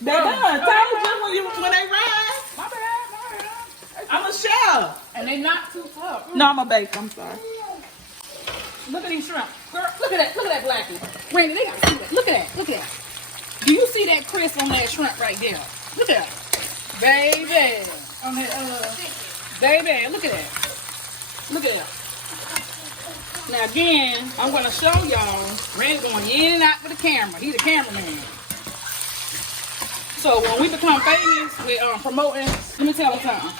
They're done. Tell me when they rise. My bad. I'm a chef. And they not too tough. No, I'm a bake. I'm sorry. Look at these shrimp. Girl, look at that blackie. Randy, they got to see that. Look at that. Do you see that crisp on that shrimp right there? Look at that. Baby. On that, baby, look at that. Look at that. Now again, I'm going to show y'all. Randy going in and out with the camera. He's the cameraman. So when we become famous with promoting, let me tell you something.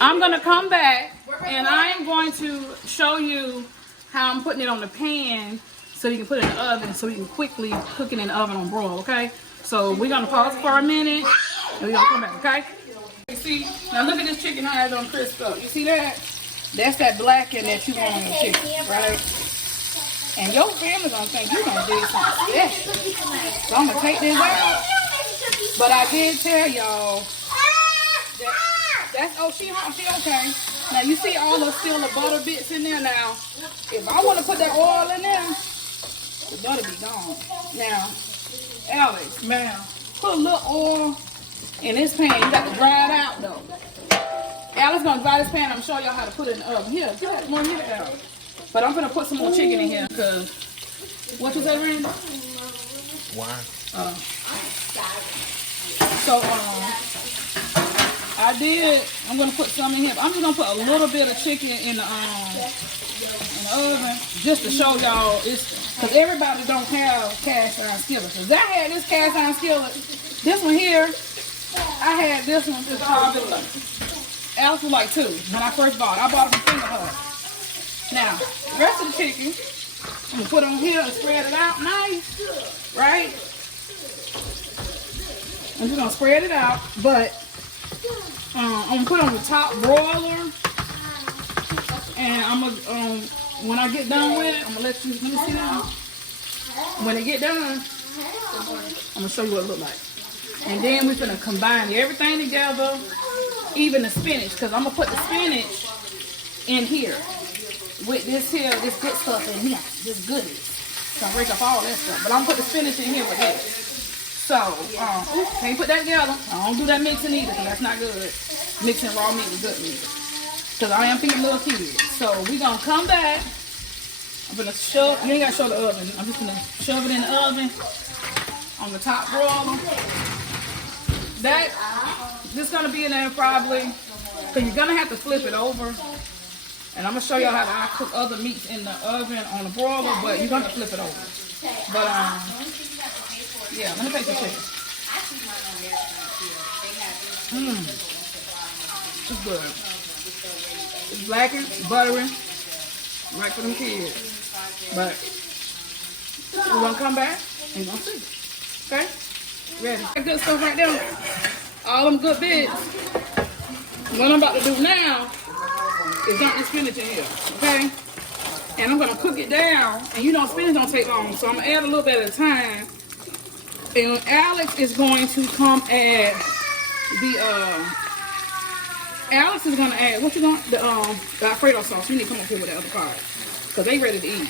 I'm going to come back and I'm going to show you how I'm putting it on the pan so you can put it in the oven so we can quickly cook it in the oven on broil, okay? So we're going to pause for a minute and we're going to come back, okay? You see, now look at this chicken how it's on crisp up. You see that? That's that blacking that you want in the chicken, right? And your family gonna think you gonna do something special. So I'm gonna take this out. But I did tell y'all that's she okay. Now you see all the still the butter bits in there now. If I wanna put that oil in there, the butter be gone. Now, Alex, Ma'am. put a little oil in this pan. You got to dry it out though. Alex gonna dry this pan. I'm gonna show y'all how to put it in the oven. Here, get that one minute out. But I'm gonna put some more chicken in here because what you say, Randy? Why? So I'm gonna put some in here. I'm just gonna put a little bit of chicken in the oven just to show y'all it's because everybody don't have cast iron skillet. Cause I had this cast iron skillet. This one here, I had this one. It's probably Alex was like 2 when I first bought it. I bought it from Fingerhut. Now, the rest of the chicken, I'm gonna put on here and spread it out nice, right? I'm just gonna spread it out, but I'm gonna put on the top broiler, and I'm gonna when I get done with it, I'm gonna let me see now. When it get done, I'm gonna show you what it look like, and then we're gonna combine everything together. Even the spinach, because I'm gonna put the spinach in here with this good stuff in here, this goodies. So I break up all that stuff, but I'm gonna put the spinach in here with this. So, can't put that together. I don't do that mixing either, because that's not good. Mixing raw meat with good meat, because I am feeding little kids. So we gonna come back I'm gonna shove, you ain't gotta show the oven. I'm just gonna shove it in the oven on the top broiler. This gonna be in there probably, so you're gonna have to flip it over. And I'm gonna show y'all how I cook other meats in the oven on the broiler, but you're gonna flip it over. But yeah, let me take the chicken. It's good. It's blackened, buttery, right for them kids. But we're gonna come back and gonna see. Okay? Ready? That good stuff right there. All them good bits. What I'm about to do now is dump this spinach in here. Okay? And I'm gonna cook it down. And you know spinach don't take long, so I'm gonna add a little bit at a time. And Alex is going to come add the Alex is gonna add what you going the Alfredo sauce. You need to come up here with the other part. Cause they ready to eat.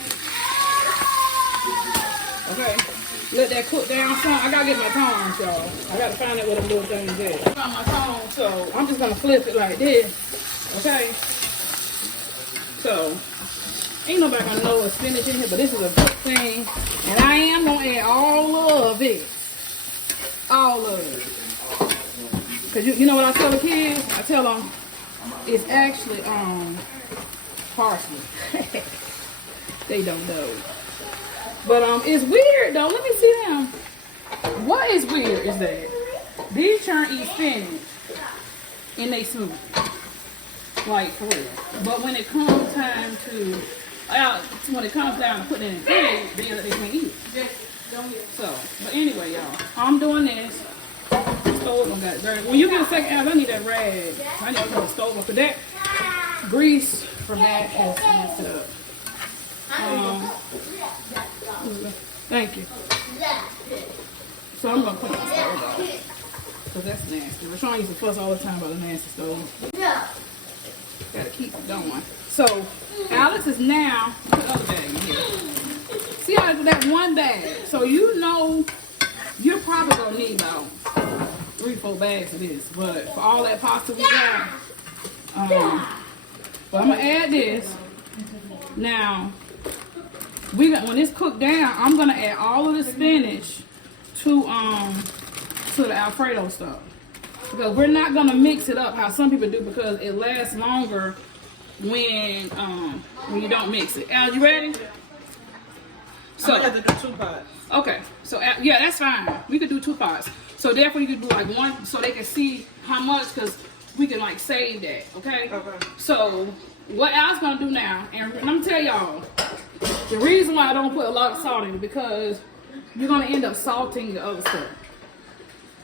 Okay. Let that cook down some. I gotta get my tongs, y'all. I gotta find out what them little things is. I got my tongs, so I'm just gonna flip it like this. Okay. So ain't nobody gonna know what's spinach in here, but this is a good thing. And I am gonna add all of it. All of it. Cause you know what I tell the kids? I tell them it's actually parsley. They don't know. But it's weird though. Let me see them. What is weird is that these children eat spinach and they smoothie. Like for real. But when it comes time to when it comes down to putting it in food, they can't eat it. So, but anyway, y'all, I'm doing this. Stove on that dirty. When you get a second house, I need that rag. I need to put the stove up. Cause that grease from that has messed it up. Thank you. So I'm gonna put the stove up. Cause that's nasty. Rashawn used to fuss all the time about the nasty stove. Gotta keep it going. So Alex is now put the other bag in here. See how that one bag? So you know you're probably gonna need about 3-4 bags of this. But for all that pasta we got, but I'm gonna add this. Now when it's cooked down, I'm gonna add all of the spinach to the Alfredo stuff. Because we're not gonna mix it up how some people do because it lasts longer when you don't mix it. Al, you ready? So I have to do 2 pots. Okay, so yeah, that's fine. We could do 2 pots. So therefore you could do like one so they can see how much because we can like save that, okay? Okay. So what Al's gonna do now, and I'm gonna tell y'all, the reason why I don't put a lot of salt in it because you're gonna end up salting the other stuff.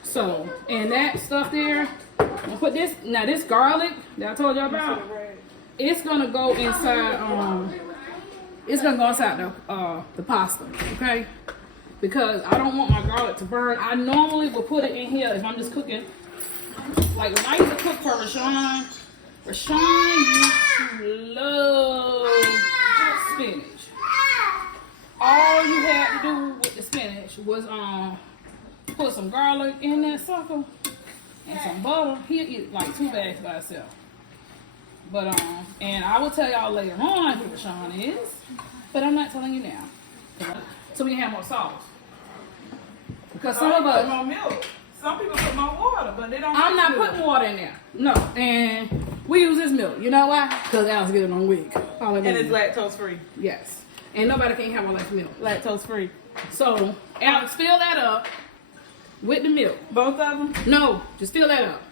So, and that stuff there, I'm gonna put this, now this garlic that I told y'all about, it's gonna go inside, the pasta, okay? Because I don't want my garlic to burn. I normally will put it in here if I'm just cooking. Like when I used to cook for Rashawn used to love spinach. All you had to do with the spinach was put some garlic in that sucker and some butter. He'll eat like 2 bags by himself. But and I will tell y'all later on who Rashawn is, but I'm not telling you now. So we can have more sauce. Because some of us, more milk. Some people put more water, but they don't. I'm not putting water in there. No, and we use this milk. You know why? Because Alice get it on week. And it's lactose free. Yes, and nobody can have one like milk. Lactose free. So Alex, fill that up with the milk. Both of them? No, just fill that up.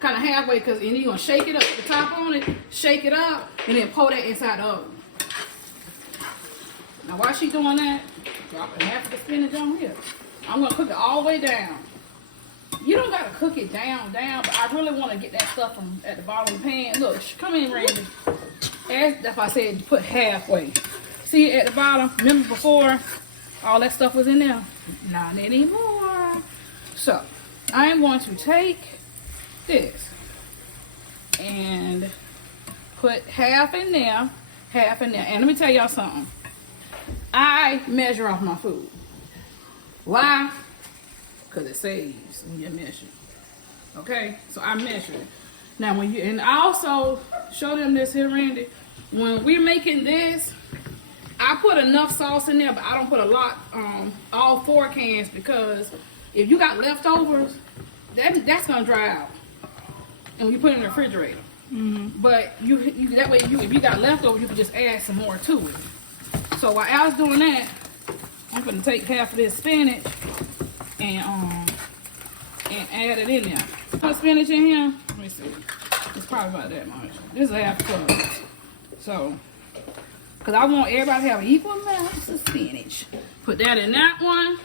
Kind of halfway, because you're going to shake it up, the top on it, shake it up, and then pour that inside the oven. Now while she's doing that, dropping half of the spinach on here. I'm going to cook it all the way down. You don't got to cook it down, but I really want to get that stuff from at the bottom of the pan. Look, come in, Randy. That's why I said put halfway. See at the bottom? Remember before all that stuff was in there? Not anymore. So, I am going to take this and put half in there. And let me tell y'all something. I measure off my food. Why? Because it saves when you measure. Okay? So I measure it. Now when and I also show them this here, Randy. When we're making this, I I put enough sauce in there, but I don't put a lot, all 4 cans, because if you got leftovers, that's gonna dry out. And when you put it in the refrigerator. But you that way, if you got leftovers, you can just add some more to it. So while I was doing that, I'm gonna take half of this spinach and add it in there. Put spinach in here. Let me see. It's probably about that much. This is a half cup. So, cause I want everybody to have equal amounts of spinach. Put that in that one.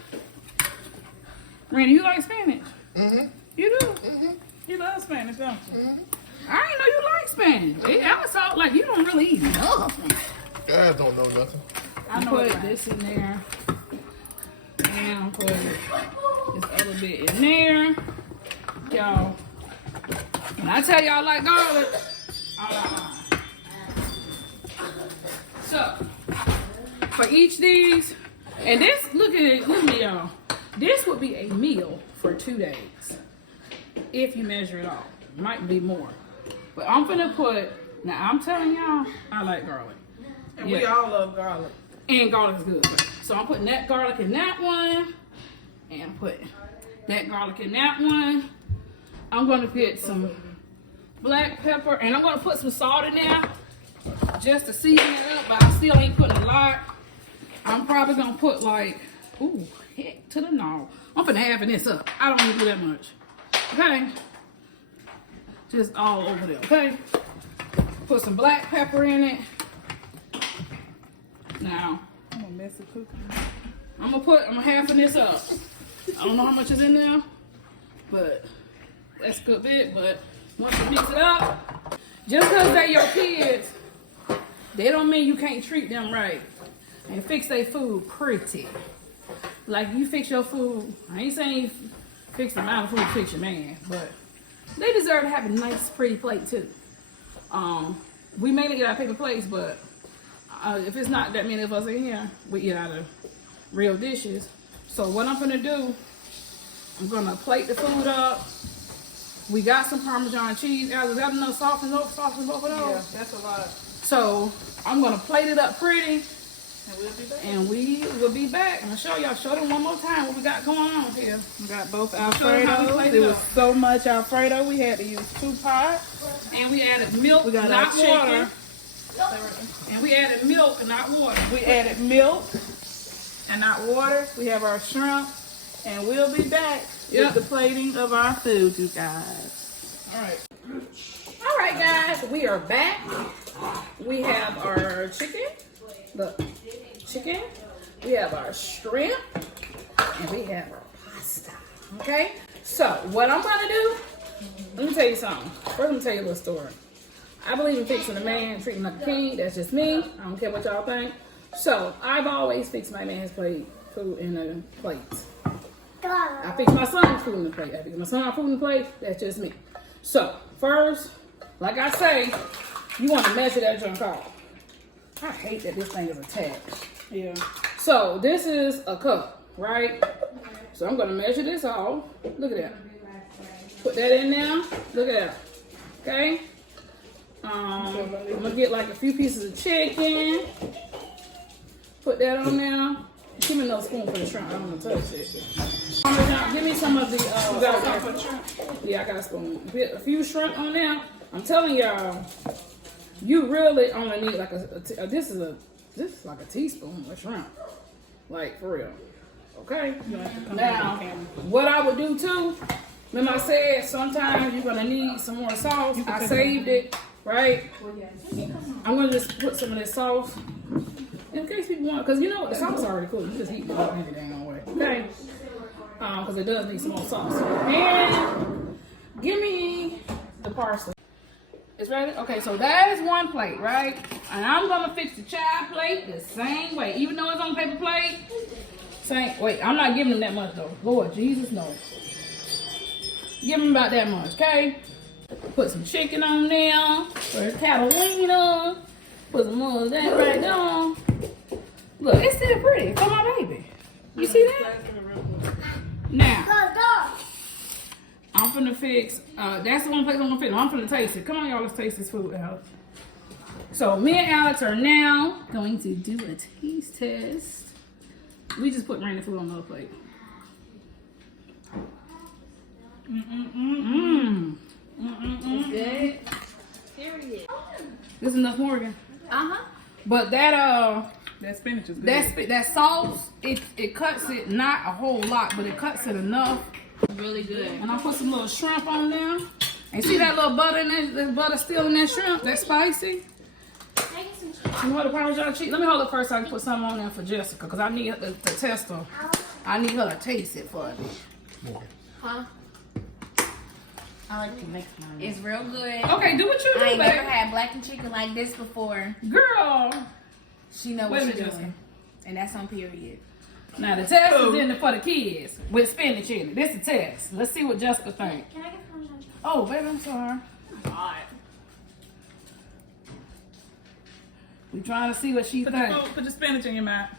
Randy, you like spinach? Mm-hmm. You do? Mm-hmm. You love Spanish, don't you? Mm-hmm. I didn't know you like spinach. I was like, you don't really eat nothing. Guys don't know nothing. I know Put it's right. this in there. And I'll put this other bit in there. Y'all, when I tell y'all I like garlic, so for each these, and this, look at y'all. This would be a meal for 2 days if you measure it all. Might be more, but I'm gonna put. Now I'm telling y'all, I like garlic, And we all love garlic. and garlic is good. So I'm putting that garlic in that one, and I'm putting that garlic in that one. I'm gonna get some black pepper, and I'm gonna put some salt in there just to season it up, but I still ain't putting a lot. I'm probably gonna put like, ooh, heck to the no. I'm putting half of this up. I don't need to do that much. Okay? Just all over there, okay? Put some black pepper in it. Now, I'm gonna mess the cooking. I'm gonna halfing this up. I don't know how much is in there, but that's a good bit. But once you mix it up, just because they're your kids, they don't mean you can't treat them right and fix their food pretty. Like you fix your food, I ain't saying you fix the amount of food, fix your man, but they deserve to have a nice, pretty plate too. We mainly eat out of paper plates, but if it's not that many of us in here, we eat out of real dishes. So what I'm gonna do, I'm gonna plate the food up. We got some Parmesan cheese. Is that enough sauce in both of those? Yeah, that's a lot. So I'm gonna plate it up pretty, And we'll be back. and we will be back. I'm gonna show y'all. Show them one more time what we got going on here. We got both Show them how we Alfredos. plate It it was up. so much Alfredo, we had to use 2 pots. And we added milk, We got not our chicken. water. And we added milk, not water. We added milk and not water. We have our shrimp. And we'll be back Yep. with the plating of our food, you guys. All right. All right, guys, we are back. We have our chicken. Look, chicken. We have our shrimp, and we have our pasta. Okay. So what I'm gonna do? Let me tell you something. First, let me tell you a little story. I believe in fixing a man, treating him like a king. That's just me. I don't care what y'all think. So I've always fixed my man's food in the plates. I fix my son's food in the plate. I fix my son's food in the plate. That's just me. So first, like I say, you want to measure that junk off. I hate that this thing is attached. Yeah. So this is a cup, right? So I'm gonna measure this off. Look at that. Put that in there. Look at that. Okay. I'm gonna get like a few pieces of chicken. Put that on there. Give me another spoon for the shrimp. I don't want to touch it. Give me some of the. You got some for the shrimp? Yeah, I got a spoon. Put a few shrimp on there. I'm telling y'all, you really only need like this is like a teaspoon of shrimp, like for real. Okay. Now, what I would do too. Remember I said sometimes you're gonna need some more sauce. I saved it, right? I'm gonna just put some of this sauce in case people want, because you know what, the sauce is already cool. You just heat it up everything on way, okay? Because it does need some more sauce. And give me the parsley. It's ready? Okay, so that is one plate, right? And I'm gonna fix the child plate the same way, even though it's on paper plate. Wait, I'm not giving them that much though. Lord Jesus, no. Give them about that much, okay? Put some chicken on there, or Catalina. Put some more of that right there. Look, it's still pretty for my baby. You see that? Now, I'm finna fix, that's the one place I'm gonna fix. I'm finna taste it. Come on, y'all, let's taste this food out. So me and Alex are now going to do a taste test. We just put random food on the plate. It's good. Period. This is enough Morgan. Uh-huh. But that That spinach is good. that sauce, it cuts it not a whole lot, but it cuts it enough. Really good. And I put some little shrimp on there. And see that little butter in there? There's butter still in that shrimp. That's spicy. You want the Parmesan cheese? Let me hold it first so I can put some on there for Jessica, because I need her to test her. I need her to taste it for me. Huh? I like to mix mine. It's real good. Okay, do what you do, I ain't never baby. had blackened chicken like this before. Girl. She know Wait a what she's minute, doing. And that's on period. Now the test is in there for the kids with spinach in it. This is the test. Let's see what Jessica think. Can I get Parmesan cheese? Oh, baby, I'm sorry. God. We trying to see what she think. Put your spinach in your mouth.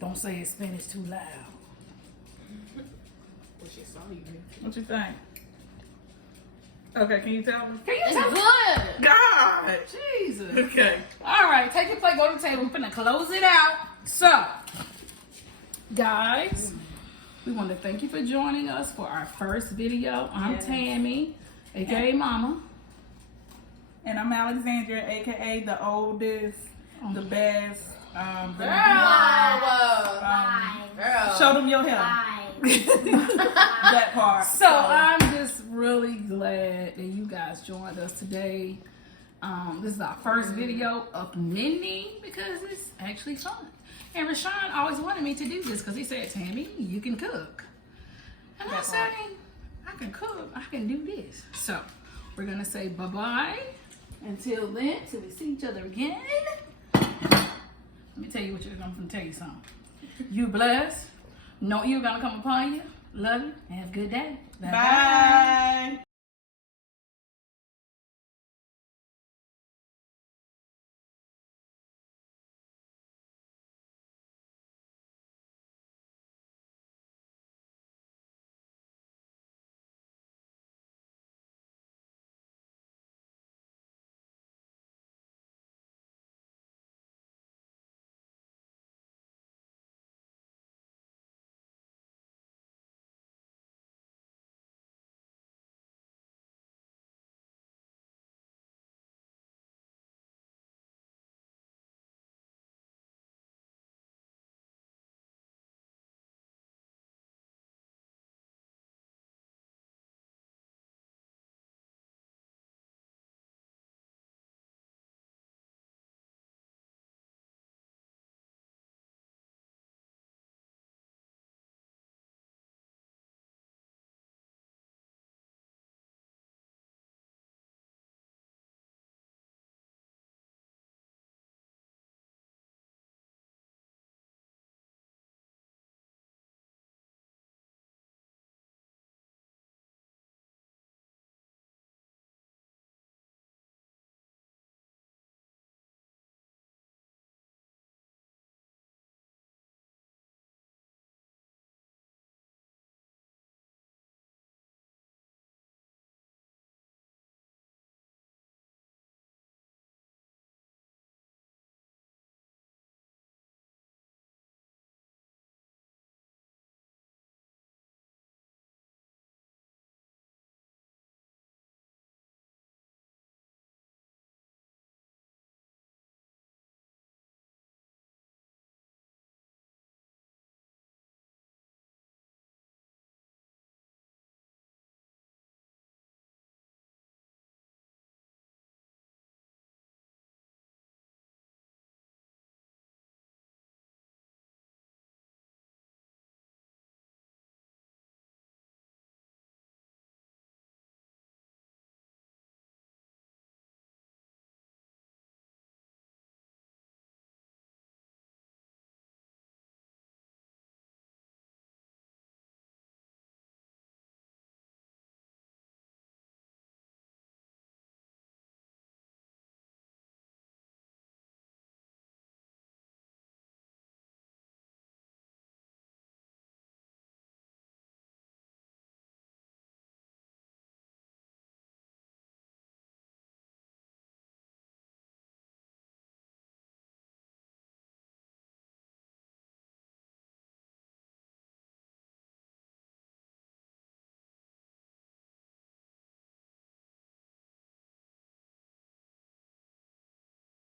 Don't say it's spinach too loud. What you think? Okay, can you tell me? Can you It's tell me? good. God. Jesus. Okay. All right, take your plate, go to the table. We're finna close it out. So, guys, we want to thank you for joining us for our first video. I'm Yes. Tammy, aka Mama. And I'm Alexandria, aka the oldest, the best. Girl. Show them your hair. That part. So I'm just really glad that you guys joined us today. This is our first video of many because it's actually fun. And Rashawn always wanted me to do this because he said, Tammy, you can cook. And I said, I can cook, I can do this. So we're gonna say bye-bye. Until then, till we see each other again. Let me tell you what I'm gonna tell you something. You blessed. No evil gonna come upon you. Love you. And have a good day. Bye-bye. Bye.